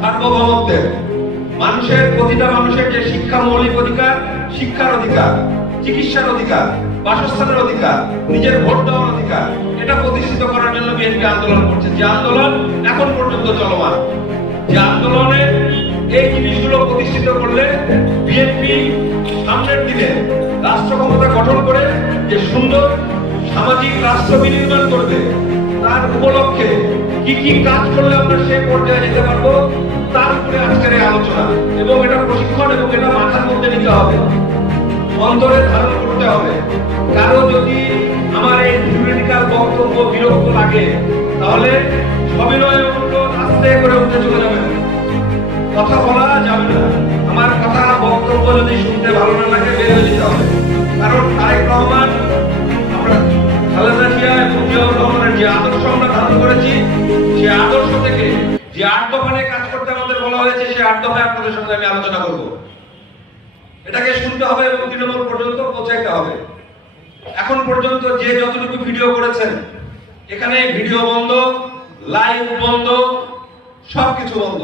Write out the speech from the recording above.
সার্বভৌমত্বের। মানুষের প্রতিটা মানুষের যে শিক্ষা মৌলিক অধিকার, শিক্ষার অধিকার, চিকিৎসার অধিকার, বাসস্থানের অধিকার, নিজের ভোট দেওয়ার অধিকার, এটা প্রতিষ্ঠিত করার জন্য বিএনপি আন্দোলন করছে। যে আন্দোলন এখন পর্যন্ত চলমান। যে আন্দোলনে এই জিনিসগুলো প্রতিষ্ঠিত করলে বিএনপি সামনের দিনে রাষ্ট্র ক্ষমতা গঠন করে যে সুন্দর সামাজিক রাষ্ট্র বিনির্মাণ করবে, তার উপলক্ষে কি কি কাজ করলে আমরা সেই পর্যায়ে যেতে পারব তার উপরে আজকের আলোচনা। এবং এটা প্রশিক্ষণ এবং এটা মাথার মধ্যে নিতে হবে। অন্তরে ধারণ করতে হবে। কারও যদি আমার এই থিওরিটিক্যাল বক্তব্য বিরক্ত লাগে, তাহলে সবিনয় আস্তে করে উঠে চলে যাবেন কথা বলা যাবে না। আমার কথা, বক্তব্য যদি শুনতে ভালো না লাগে, বের হয়ে যেতে হবে। কারণ তারেক রহমান, আমরা খালেদা জিয়া এবং জিয়াউর রহমানের যে আদর্শ আমরা ধারণ করেছি, সে আদর্শ থেকে যে আট কাজ আট দফায় আপনাদের সঙ্গে আমি আলোচনা করব। এটাকে শুনতে হবে এবং তৃণমূল পর্যন্ত পৌঁছাইতে হবে। এখন পর্যন্ত যে যতটুকু ভিডিও করেছেন, এখানে ভিডিও বন্ধ, লাইভ বন্ধ, সবকিছু বন্ধ।